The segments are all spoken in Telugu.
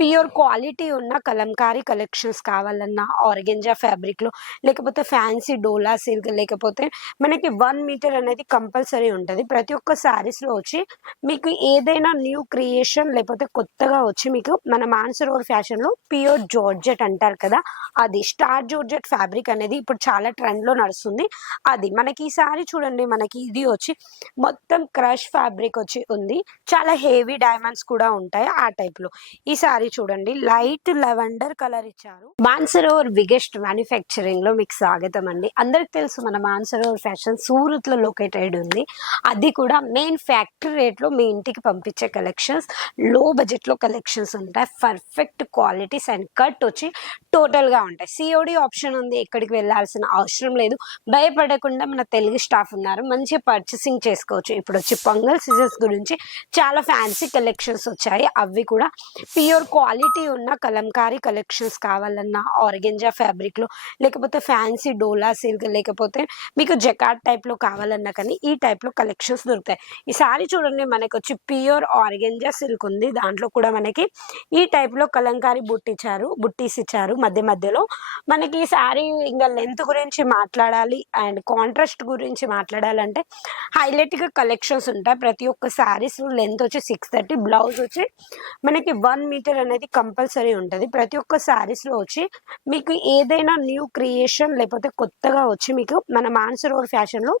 ప్యూర్ క్వాలిటీ ఉన్న కలంకారీ కలెక్షన్స్ కావాలన్నా ఆర్గెంజా ఫ్యాబ్రిక్లో లేకపోతే ఫ్యాన్సీ డోలా సిల్క్ లేకపోతే మనకి వన్ మీటర్ అనేది కంపల్సరీ ఉంటుంది. ప్రతి ఒక్క శారీస్లో వచ్చి మీకు ఏదైనా న్యూ క్రియేషన్ లేకపోతే కొత్తగా వచ్చి మీకు మన మాన్సరోవర్ ఫ్యాషన్లో ప్యూర్ జార్జెట్ అంటారు కదా అది స్టార్ జార్జెట్ ఫ్యాబ్రిక్ అనేది ఇప్పుడు చాలా ట్రెండ్లో నడుస్తుంది. అది మనకి ఈ శారీ చూడండి మనకి ఇది వచ్చి మొత్తం క్రష్ ఫ్యాబ్రిక్ వచ్చి ఉంది. చాలా హెవీ డైమండ్స్ కూడా ఉంటాయి ఆ టైప్లో ఈ సారీ చూడండి. లైట్ లెవెండర్ కలర్ ఇచ్చారు. మాన్సరోవర్ బిగ్గెస్ట్ మ్యానుఫ్యాక్చరింగ్లో మీకు స్వాగతం అండి. అందరికి తెలుసు మన మాన్సరోవర్ ఫ్యాషన్ సూరత్లో లొకేటెడ్ ఉంది. అది కూడా మెయిన్ ఫ్యాక్టరీ రేట్లో మీ ఇంటికి పంపించే కలెక్షన్స్లో బడ్జెట్లో కలెక్షన్స్ ఉంటాయి. పర్ఫెక్ట్ క్వాలిటీస్ అండ్ కట్ వచ్చి టోటల్గా ఉంటాయి. సిఓడి ఆప్షన్ ఉంది. ఎక్కడికి వెళ్ళాల్సిన అవసరం లేదు. భయపడకుండా మన తెలుగు స్టాఫ్ ఉన్నారు. మంచిగా పర్చేసింగ్ చేసుకోవచ్చు. ఇప్పుడు వచ్చి పొంగల్ సీజన్స్ గురించి చాలా ఫ్యాన్సీ కలెక్షన్స్ వచ్చాయి. అవి కూడా ప్యూర్ క్వాలిటీ ఉన్న కలంకారీ కలెక్షన్స్ కావాలన్నా ఆర్గెంజా ఫ్యాబ్రిక్లో లేకపోతే ఫ్యాన్సీ డోలా సిల్క్ లేకపోతే మీకు జకాట్ టైప్లో కావాలన్నా కానీ ఈ టైప్లో కలెక్షన్స్ దొరుకుతాయి. ఈ సారీ చూడండి మనకు వచ్చి ప్యూర్ ఆర్గెంజా సిల్క్ ఉంది. దాంట్లో కూడా మనకి ఈ టైప్లో కలంకారీ బుట్టి ఇచ్చారు బుట్టీస్ ఇచ్చారు మధ్య మధ్యలో. మనకి ఈ సారీ ఇంకా లెంత్ గురించి మాట్లాడాలి అండ్ కాంట్రాస్ట్ గురించి మాట్లాడాలంటే హైలైట్గా కలెక్షన్స్ ఉంటాయి. ప్రతి ఒక్క శారీస్ లెంత్ వచ్చి సిక్స్ థర్టీ బ్లౌజ్ వచ్చి మనకి వన్ మీటర్ అనేది కంపల్సరీ ఉంటుంది. ప్రతి ఒక్క శారీస్లో వచ్చి మీకు ఏదైనా న్యూ క్రియేషన్ లేకపోతే కొత్తగా వచ్చి మీకు మన మాన్సరోవర్ ఫ్యాషన్లో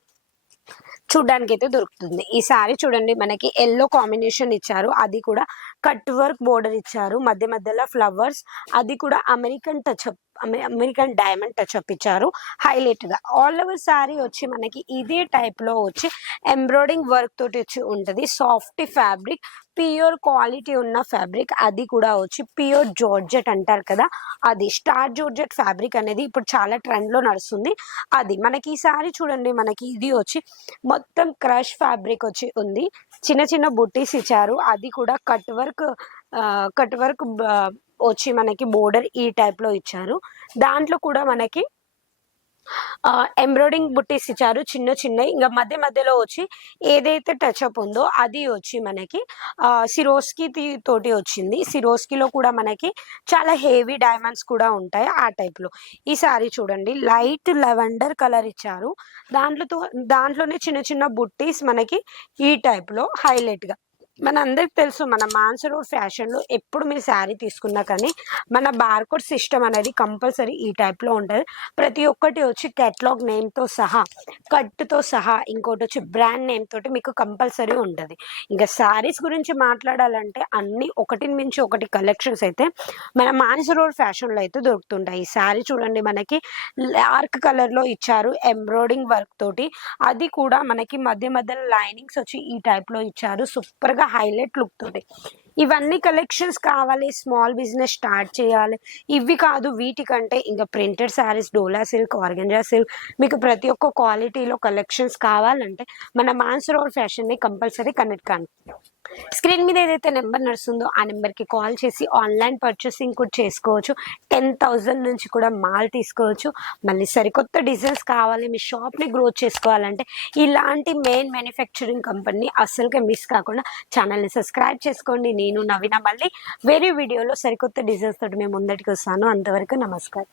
చూడ్డానికి అయితే దొరుకుతుంది. ఈ సారీ చూడండి మనకి ఎల్లో కాంబినేషన్ ఇచ్చారు. అది కూడా కట్ వర్క్ బోర్డర్ ఇచ్చారు. మధ్య మధ్యలో ఫ్లవర్స్ అది కూడా అమెరికన్ టచ్ అమెరికన్ డైమండ్ చూపించారు ఇచ్చారు. హైలైట్గా. ఆల్ ఓవర్ సారీ వచ్చి మనకి ఇదే టైప్లో వచ్చి ఎంబ్రాయిడింగ్ వర్క్ తోటి వచ్చి ఉంటుంది. సాఫ్ట్ ఫ్యాబ్రిక్ ప్యూర్ క్వాలిటీ ఉన్న ఫ్యాబ్రిక్. అది కూడా వచ్చి ప్యూర్ జార్జెట్ అంటారు కదా. అది స్టార్ జార్జెట్ ఫ్యాబ్రిక్ అనేది ఇప్పుడు చాలా ట్రెండ్లో నడుస్తుంది. అది మనకి ఈ సారీ చూడండి. మనకి ఇది వచ్చి మొత్తం క్రష్ ఫ్యాబ్రిక్ వచ్చి ఉంది. చిన్న చిన్న బుట్టీస్ ఇచ్చారు. అది కూడా కట్ వర్క్ కట్ వర్క్ వచ్చి మనకి బోర్డర్ ఈ టైప్లో ఇచ్చారు. దాంట్లో కూడా మనకి ఎంబ్రాయిడింగ్ బుట్టీస్ ఇచ్చారు. చిన్న చిన్న ఇంకా మధ్య మధ్యలో వచ్చి ఏదైతే టచ్ అప్ ఉందో అది వచ్చి మనకి సిరోస్కి తోటి వచ్చింది. సిరోస్కిలో కూడా మనకి చాలా హెవీ డైమండ్స్ కూడా ఉంటాయి ఆ టైప్లో. ఈ సారీ చూడండి. లైట్ లెవెండర్ కలర్ ఇచ్చారు. దాంట్లో దాంట్లోనే చిన్న చిన్న బుట్టీస్ మనకి ఈ టైప్లో హైలైట్గా. మన అందరికి తెలుసు మన మాన్సరోడ్ ఫ్యాషన్లో ఎప్పుడు మీరు శారీ తీసుకున్నా కానీ మన బార్కోడ్ సిస్టమ్ అనేది కంపల్సరీ ఈ టైప్లో ఉంటుంది. ప్రతి ఒక్కటి వచ్చి కేటలాగ్ నేమ్తో సహా కట్తో సహా ఇంకోటి వచ్చి బ్రాండ్ నేమ్ తోటి మీకు కంపల్సరీ ఉంటుంది. ఇంకా శారీస్ గురించి మాట్లాడాలంటే అన్ని ఒకటి మించి ఒకటి కలెక్షన్స్ అయితే మన మాన్సరోడ్ ఫ్యాషన్లో అయితే దొరుకుతుంటాయి. ఈ శారీ చూడండి మనకి డార్క్ కలర్లో ఇచ్చారు ఎంబ్రాయిడింగ్ వర్క్ తోటి. అది కూడా మనకి మధ్య మధ్యలో లైనింగ్స్ వచ్చి ఈ టైప్లో ఇచ్చారు. సూపర్గా హైలైట్ లుక్ తోటి. ఇవన్నీ కలెక్షన్స్ కావాలి స్మాల్ బిజినెస్ స్టార్ట్ చేయాలి. ఇవి కాదు వీటికంటే ఇంకా printed sarees dola silk organza silk మీకు ప్రతి ఒక్క క్వాలిటీలో కలెక్షన్స్ కావాలంటే మన మాన్సరోల్ ఫ్యాషన్ని కంపల్సరీ కనెక్ట్ కానీ స్క్రీన్ మీద ఏదైతే నెంబర్ నడుస్తుందో ఆ నెంబర్కి కాల్ చేసి ఆన్లైన్ పర్చేసింగ్ కూడా చేసుకోవచ్చు. టెన్ థౌజండ్ నుంచి కూడా మాల్ తీసుకోవచ్చు. మళ్ళీ సరికొత్త డిజైన్స్ కావాలి మీ షాప్ని గ్రోత్ చేసుకోవాలంటే ఇలాంటి మెయిన్ మ్యానుఫ్యాక్చరింగ్ కంపెనీ అస్సలుగా మిస్ కాకుండా ఛానల్ని సబ్స్క్రైబ్ చేసుకోండి. నేను నవీన మళ్ళీ వేరే వీడియోలో సరికొత్త డిజైన్స్ తోటి మేము ముందటికి వస్తాను. అంతవరకు నమస్కారం.